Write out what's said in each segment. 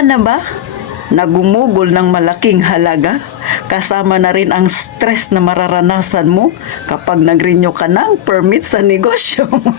Handa na ba? Nagumugol ng malaking halaga? Kasama na rin ang stress na mararanasan mo kapag nag-renew ka ng permit sa negosyo mo.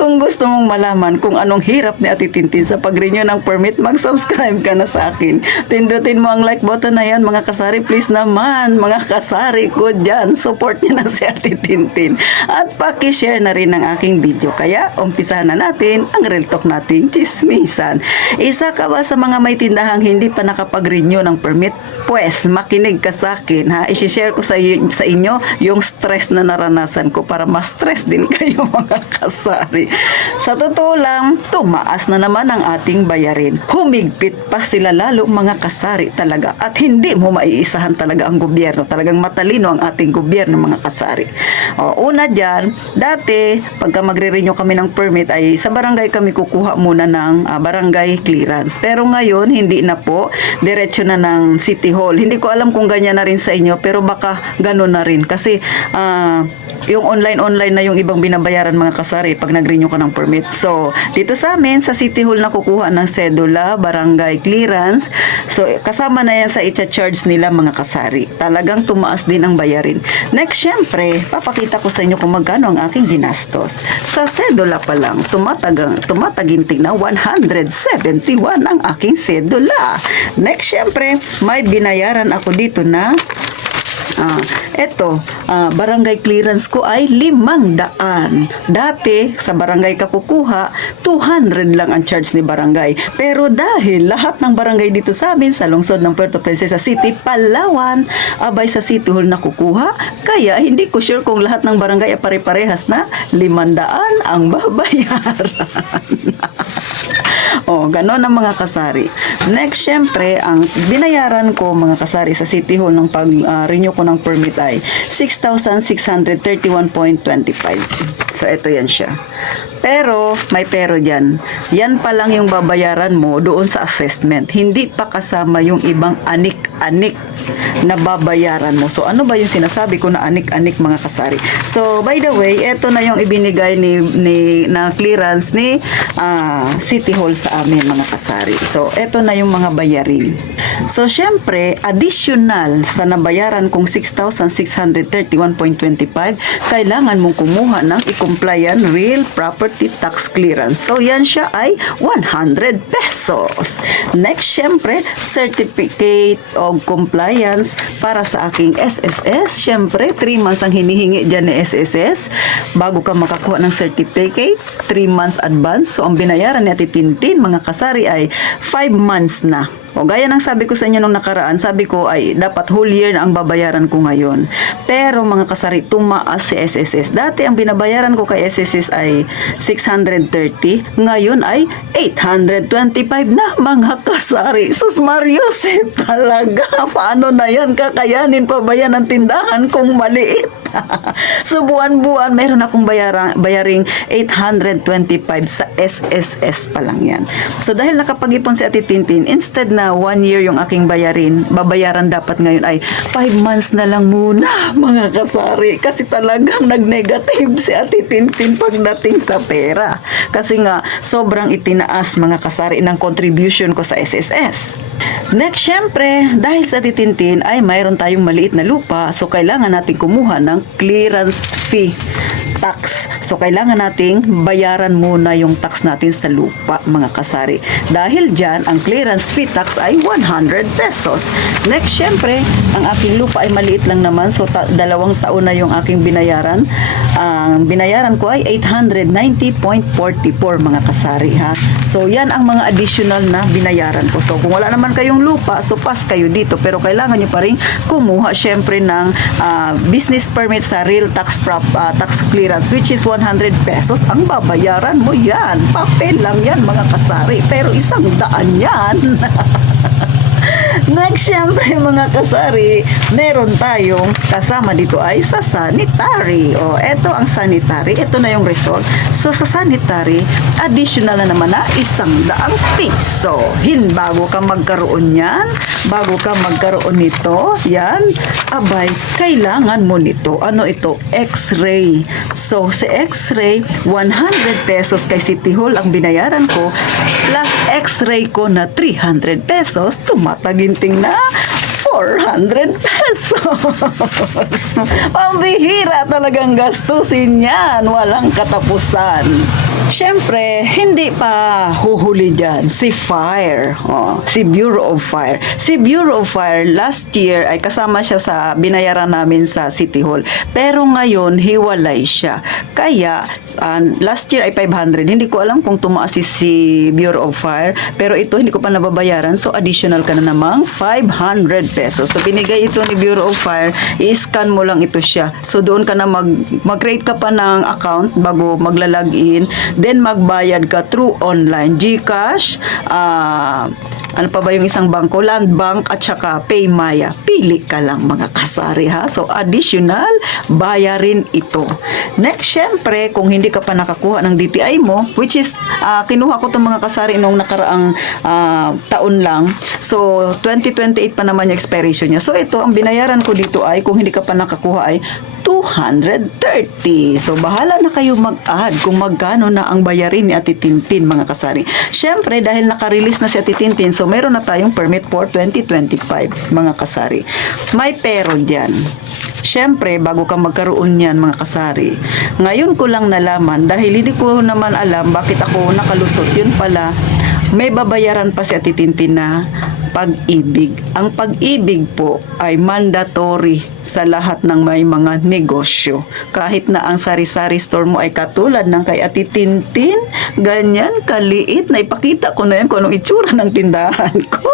Kung gusto mong malaman kung anong hirap ni Ate Tintin sa pag-renew ng permit, mag-subscribe ka na sa akin. Pindutin mo ang like button na yan, mga kasari. Please naman, mga kasari ko dyan, support niyo na si Ate Tintin. At paki-share na rin ang aking video. Kaya, umpisahan na natin ang Real Talk nating chismisan. Isa ka ba sa mga may tindahang hindi pa nakapag-renew ng permit? Pues, makinig ka sa akin, ha? I-share ko sa inyo yung stress na naranasan ko para ma-stress din kayo, mga kasari. Sa totoo lang, tumaas na naman ang ating bayarin. Humigpit pa sila lalo, mga kasari talaga. At hindi mo maiisahan talaga ang gobyerno. Talagang matalino ang ating gobyerno, mga kasari. Una dyan, dati, pagka magre-renew kami ng permit, ay sa barangay kami kukuha muna ng barangay clearance. Pero ngayon, hindi na po. Diretso na ng City Hall. Hindi ko alam kung ganyan na rin sa inyo, pero baka ganun na rin. Kasi, yung online na yung ibang binabayaran, mga kasari pag nag-renew ka ng permit. So, dito sa amin, sa City Hall na kukuha ng sedula, barangay clearance. So, kasama na yan sa i-charge nila, mga kasari. Talagang tumaas din ang bayarin. Next, syempre, papakita ko sa inyo kung magkano ang aking ginastos. Sa sedula pa lang, tumataginting na 171 ang aking sedula. Next, syempre, may binayaran ako dito na barangay clearance ko ay 500. Dati, sa barangay ka kukuha, 200 lang ang charge ni barangay. Pero dahil lahat ng barangay dito sa amin, sa lungsod ng Puerto Princesa City, Palawan, abay sa City Hall na kukuha, kaya hindi ko sure kung lahat ng barangay ay pare-parehas na 500 ang babayaran. Ganon ang mga kasari. Next, syempre, ang binayaran ko, mga kasari, sa City Hall ng pag-renew ko ng permit ay 6,631.25. So, ito yan siya. Pero, may pero dyan. Yan pa lang yung babayaran mo doon sa assessment. Hindi pa kasama yung ibang anik-anik na babayaran mo. So, ano ba yung sinasabi ko na anik-anik, mga kasari? So, by the way, ito na yung ibinigay na clearance ni City Hall sa amin, mga kasari. So, ito na yung mga bayarin. So, syempre, additional sa nabayaran kong 6,631.25, kailangan mong kumuha ng i-compliant real property tax clearance. So, yan siya ay 100 pesos. Next, syempre, certificate of compliance para sa aking SSS. Syempre, 3 months ang hinihingi dyan ni SSS. Bago ka makakuha ng certificate, 3 months advance. So, ang binayaran ni Ate Tintin, mga kasari, ay 5 months na. Gaya ng sabi ko sa inyo nung nakaraan, sabi ko ay dapat whole year na ang babayaran ko ngayon. Pero, mga kasari, tumaas si SSS. Dati ang binabayaran ko kay SSS ay 630. Ngayon ay 825 na, mga kasari. Sus Mariusip, talaga. Paano na yan? Kakayanin pa ba yan ang tindahan kung maliit? So, buwan-buwan, meron akong bayaring 825 sa SSS pa lang yan. So, dahil nakapag-ipon si Ate Tintin, instead na 1 year yung aking babayaran dapat ngayon ay 5 months na lang muna, mga kasari. Kasi talagang nag-negative si Ate Tintin pagdating sa pera. Kasi nga, sobrang itinaas, mga kasari, ng contribution ko sa SSS. Next, syempre, dahil sa Ate Tintin ay mayroon tayong maliit na lupa, so kailangan natin kumuha ng clearance fee tax. So, kailangan nating bayaran muna yung tax natin sa lupa, mga kasari. Dahil dyan, ang clearance fee tax ay 100 pesos. Next, syempre, ang aking lupa ay maliit lang naman. So, 2 taon na yung aking binayaran. Ang binayaran ko ay 890.44, mga kasari, ha. So, yan ang mga additional na binayaran ko. So, kung wala naman kayong lupa, so pass kayo dito. Pero kailangan nyo pa rin kumuha, syempre, ng business permit sa real tax clearance, which is 100 pesos ang babayaran mo yan. Papel lang yan, mga kasari. Pero 100 yan. Next, syempre, mga kasari, meron tayong kasama dito ay sa sanitary. Eto ang sanitary. Ito na yung result. So, sa sanitary, additional na naman na 100 piso. Bago ka magkaroon yan, bago ka magkaroon nito, yan, abay, kailangan mo nito. Ano ito? X-ray. So, sa X-ray, 100 pesos kay City Hall ang binayaran ko, plus x-ray ko na 300 pesos, tumataginting na 400 pesos. Pambihira talagang gastusin yan. Walang katapusan. Siyempre, hindi pa huhuli dyan si Fire. Si Bureau of Fire. Si Bureau of Fire, last year ay kasama siya sa binayaran namin sa City Hall. Pero ngayon, hiwalay siya. Kaya, last year ay 500. Hindi ko alam kung tumaas si Bureau of Fire. Pero ito, hindi ko pa nababayaran. So, additional ka na namang 500 pesos. So, binigay ito ni Bureau of Fire. I-scan mo lang ito siya. So, doon ka na mag-create ka pa ng account bago magla-login. Then, magbayad ka through online. GCash, ano pa ba yung isang bangko? Land Bank at saka Paymaya. Pili ka lang mga kasari ha. So, additional, bayarin ito. Next, syempre, kung hindi ka pa nakakuha ng DTI mo, which is, kinuha ko itong mga kasari noong nakaraang taon lang. So, 2028 pa naman yung expiration niya. So, ito, ang binayaran ko dito ay, kung hindi ka pa nakakuha ay, 230. So, bahala na kayo mag-add kung magkano na ang bayarin ni Ate Tintin, mga kasari. Syempre, dahil naka-release na si Ate Tintin, so meron na tayong permit for 2025, mga kasari. May pero dyan. Syempre, bago ka magkaroon yan, mga kasari, ngayon ko lang nalaman, dahil hindi ko naman alam bakit ako nakalusot, yun pala, may babayaran pa si Ate Tintin na pag-ibig. Ang pag-ibig po ay mandatory sa lahat ng may mga negosyo. Kahit na ang sari-sari store mo ay katulad ng kay Ate Tintin, ganyan kaliit, na ipakita ko na yan kung anong itsura ng tindahan ko.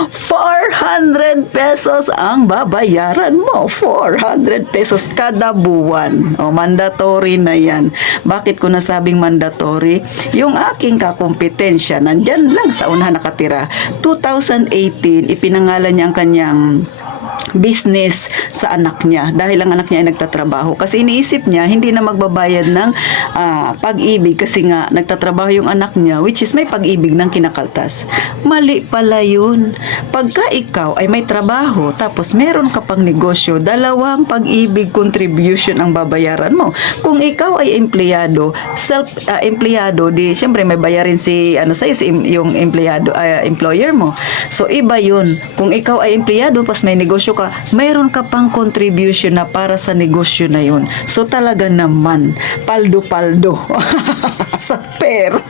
400 pesos ang babayaran mo. 400 pesos kada buwan. O, mandatory na yan. Bakit ko nasabing mandatory? Yung aking kakompetensya, nandyan lang sa unahan nakatira. 2018, ipinangalan niya ang kanyang business sa anak niya dahil ang anak niya ay nagtatrabaho, kasi iniisip niya hindi na magbabayad ng pag-ibig kasi nga nagtatrabaho yung anak niya, which is may pag-ibig ng kinakaltas. Mali pala yun. Pagka ikaw ay may trabaho tapos meron ka pang negosyo, dalawang pag-ibig contribution ang babayaran mo. Kung ikaw ay empleyado, self-empleyado, di syempre may bayarin si yung empleyado, employer mo. So iba yun. Kung ikaw ay empleyado pas may negosyo ka, mayroon ka pang contribution na para sa negosyo na yun. So talaga naman, paldo-paldo sa pera.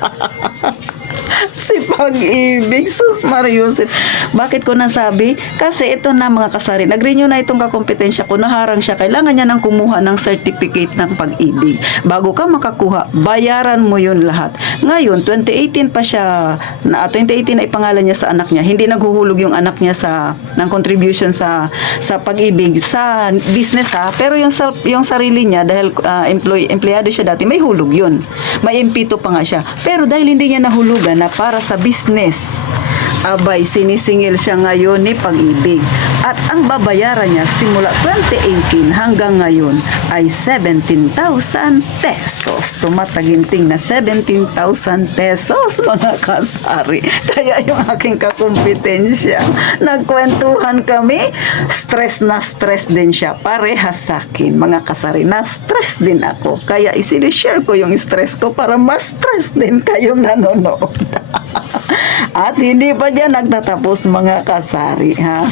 Si pag-ibig, sus Mariusip. Bakit ko nasabi? Kasi ito na mga kasari, nag-renew na itong kakompetensya ko, naharang siya, kailangan niya nang kumuha ng certificate ng pag-ibig. Bago ka makakuha, bayaran mo yun lahat. Ngayon, 2018 pa siya, 2018 ay pangalan niya sa anak niya, hindi naghuhulog yung anak niya ng contribution sa pag-ibig, sa business ha, pero yung sarili niya, dahil empleyado siya dati, may hulog yun. May impito pa nga siya. Pero dahil hindi niya nahulugan na para sa business, abay, sinisingil siya ngayon ni pag-ibig. At ang babayaran niya simula 2018 hanggang ngayon ay 17,000 pesos. Tumataginting na 17,000 pesos, mga kasari. Kaya yung aking kakompetensya, nagkwentuhan kami, stress na stress din siya. Parehas sa akin, mga kasari, na stress din ako. Kaya isinishare ko yung stress ko para mas stress din kayong nanonood. At hindi pa dyan nagtatapos, mga kasari ha.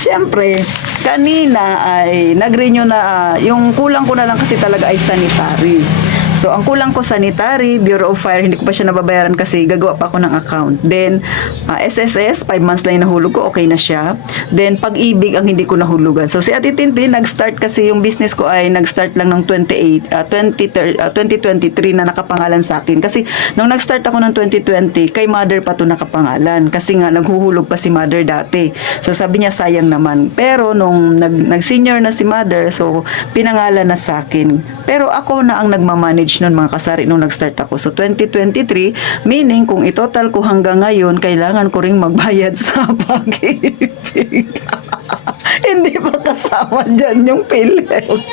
Siyempre, kanina ay nag-renew na, yung kulang ko na lang kasi talaga ay sanitary. So, ang kulang ko sanitary, Bureau of Fire, hindi ko pa siya nababayaran kasi gagawa pa ako ng account. Then, SSS, 5 months lang yung nahulog ko, okay na siya. Then, pag-ibig ang hindi ko nahulugan. So, si Ate Tintin, nag-start kasi yung business ko ay nag-start lang ng 2023 na nakapangalan sa akin. Kasi, nung nag-start ako ng 2020, kay mother pa to nakapangalan. Kasi nga, naghuhulog pa si mother dati. So, sabi niya, sayang naman. Pero, nung nag-senior na si mother, so, pinangalan na sa akin. Pero, ako na ang nagmamanage noon, mga kasari, nung nag-start ako. So, 2023, meaning kung itotal ko hanggang ngayon, kailangan ko ring magbayad sa pag-ibig. Hindi pa kasama dyan yung PhilHealth.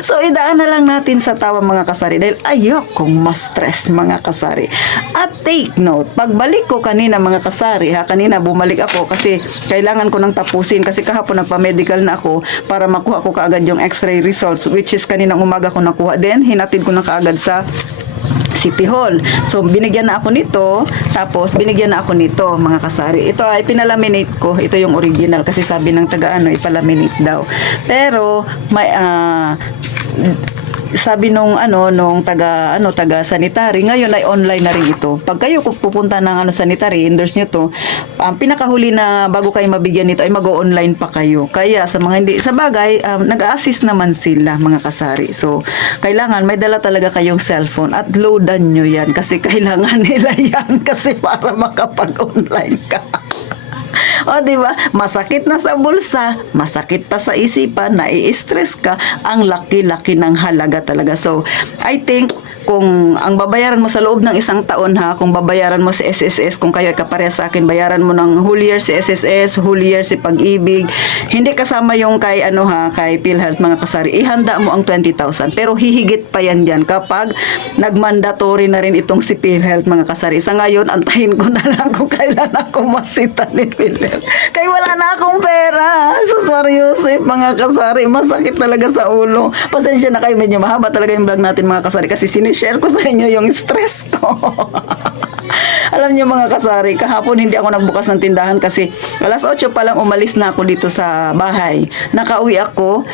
So, idaan na lang natin sa tawa, mga kasari, dahil ayokong ma-stress, mga kasari. At take note, pagbalik ko kanina, mga kasari, kanina bumalik ako kasi kailangan ko nang tapusin kasi kahapon nagpa-medical na ako para makuha ko kaagad yung x-ray results, which is kaninang umaga ko nakuha din, hinatid ko na kaagad sa City Hall. So, binigyan na ako nito, tapos binigyan na ako nito, mga kasari. Ito ay pinalaminate ko. Ito yung original kasi sabi ng taga ipalaminate daw. Pero, may, sabi nung taga sanitary, ngayon ay online na rin ito. Pag kayo pupunta ng sanitary, endorse nyo to, pinakahuli na bago kayo mabigyan nito ay mag-online pa kayo. Kaya sa mga hindi, sa bagay, nag-assist naman sila, mga kasari. So, kailangan may dala talaga kayong cellphone at loadan nyo yan kasi kailangan nila yan kasi para makapag-online ka. O, di ba? Masakit na sa bulsa, masakit pa sa isipan, nai-stress ka, ang laki-laki ng halaga talaga. So, I think kung ang babayaran mo sa loob ng isang taon kung babayaran mo si SSS, kung kayo ay kapareha sa akin, bayaran mo ng whole year si SSS, whole year si Pag-ibig, hindi kasama yung kay kay PhilHealth, mga kasari, ihanda mo ang 20,000. Pero hihigit pa yan dyan kapag nag-mandatory na rin itong si PhilHealth, mga kasari. Sa ngayon, antahin ko na lang kung kailan ako masita ni PhilHealth. Kaya wala na akong pera. Sus Mariusip, mga kasari, masakit talaga sa ulo. Pasensya na kayo, medyo mahaba talaga yung vlog natin, mga kasari, kasi sinishare ko sa inyo yung stress ko. Alam niyo, mga kasari, kahapon hindi ako nagbukas ng tindahan kasi alas 8 pa lang umalis na ako dito sa bahay. Nakauwi ako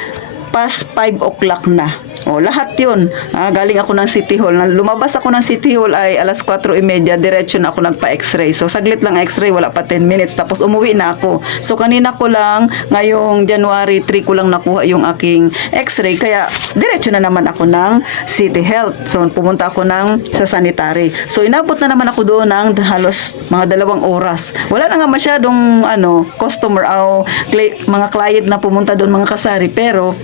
past 5 o'clock na. O, lahat yun. Galing ako ng City Hall. Lumabas ako ng City Hall ay alas 4:30. Diretso na ako nagpa-x-ray. So, saglit lang x-ray. Wala pa 10 minutes. Tapos, umuwi na ako. So, kanina ko lang, ngayong January 3 ko lang nakuha yung aking x-ray. Kaya, diretso na naman ako ng City Health. So, pumunta ako sa sanitary. So, inabot na naman ako doon ng halos mga 2 oras. Wala na nga masyadong customer o mga client na pumunta doon, mga kasari. Pero,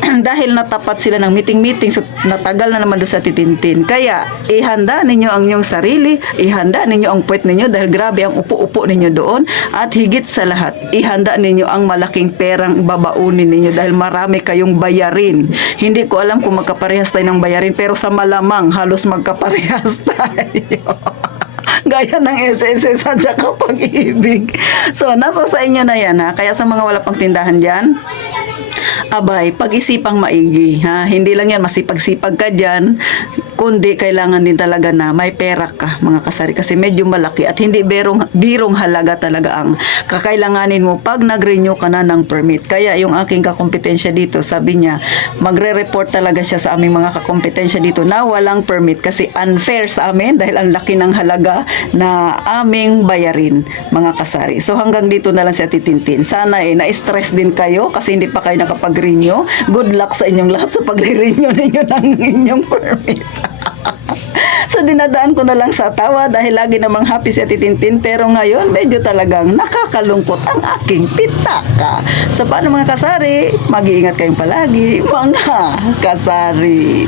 dahil natapat sila ng meeting, so natagal na naman doon sa titintin. Kaya, ihanda ninyo ang inyong sarili, ihanda ninyo ang puwet ninyo dahil grabe ang upo-upo ninyo doon, at higit sa lahat, ihanda ninyo ang malaking perang babaunin ninyo dahil marami kayong bayarin. Hindi ko alam kung magkaparehas tayo ng bayarin, pero sa malamang, halos magkaparehas tayo. Gaya ng SSS at saka Pag-ibig. So, nasa sa inyo na yan, Kaya sa mga wala pang tindahan dyan, abay, pag-isipang maigi, Hindi lang yan, masipag-sipag ka dyan, kundi kailangan din talaga na may pera ka, mga kasari, kasi medyo malaki at hindi birong halaga talaga ang kakailanganin mo pag nag-renew ka na ng permit. Kaya yung aking kakompetensya dito, sabi niya, magre-report talaga siya sa aming mga kakompetensya dito na walang permit kasi unfair sa amin dahil ang laki ng halaga na aming bayarin, mga kasari. So, hanggang dito na lang si Ate Tintin. Sana na-stress din kayo kasi hindi pa kayo nakapag-renew. Good luck sa inyong lahat sa pagre-renew ninyo ng inyong permit. So, dinadaan ko na lang sa tawa dahil lagi namang happy si Ate Tintin, pero ngayon medyo talagang nakakalungkot ang aking pitaka. So, paano, mga kasari? Mag-iingat kayong palagi, mga kasari.